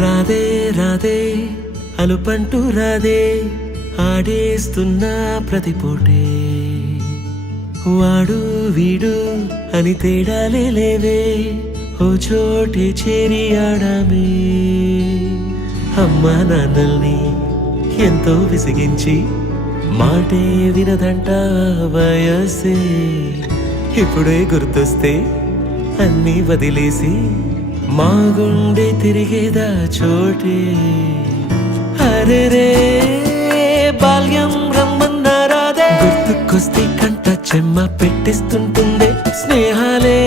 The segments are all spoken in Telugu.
రాధే రాధే అలుపంటూ రాధే ఆడేస్తున్నా ప్రతిపోటే వాడు వీడు అని తేడాలే లేవే ఓ చోటే చేరి ఆడామే అమ్మా నాన్నల్ని ఎంతో విసిగించి మాటే వినదంట వయసే ఇప్పుడే గుర్తొస్తే అన్నీ వదిలేసి మా గుండె తిరిగేదా చోటే అరెరే బాల్యం రమ్మన్నారాదే గుర్తుకొస్తే కంట చెమ్మ పెట్టిస్తుంటుందే స్నేహాలే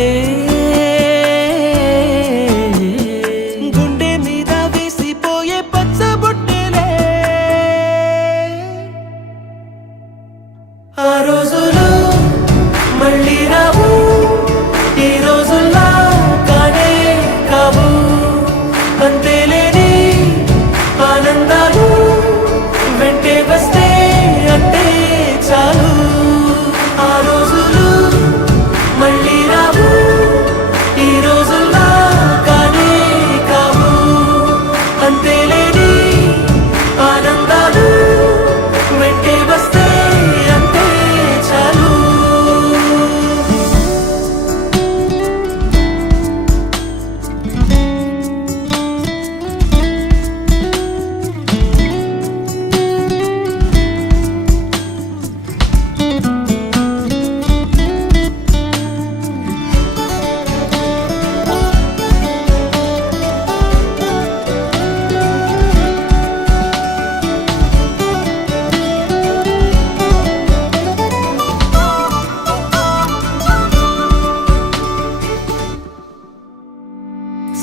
గుండె మీద వేసిపోయే పచ్చబొట్టెలే ఆ రోజులు మళ్ళీ రావు ఈ రోజుల్లా కానే కావు అంతేలేని ఆనందాలు వెంటే వస్తే అంటే చాలు ఆ రోజులు మళ్ళీ రావు ఈ రోజుల్లా కానే కావు అంతేలేని ఆనందాలు వెంటే వస్తే అంటే చాలు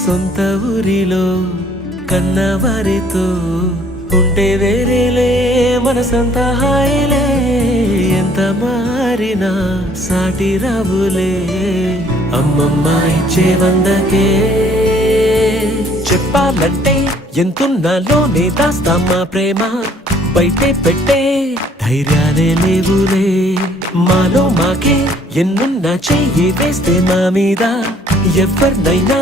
సొంత ఊరిలో కన్నవారితో ఉంటే వేరేలే మనసంత హాయిలే ఎంత మారినా సాటి రావులే అమ్మమ్మ ఇచ్చే వందకే చెప్పాలంటే ఎంతున్నాలోనే దాస్తామా ప్రేమ బయటే పెట్టే ధైర్యాలే లేవులే మాలో మాకే ఎన్నున్నా చెయ్యి వేస్తే మా మీద ఎవరినైనా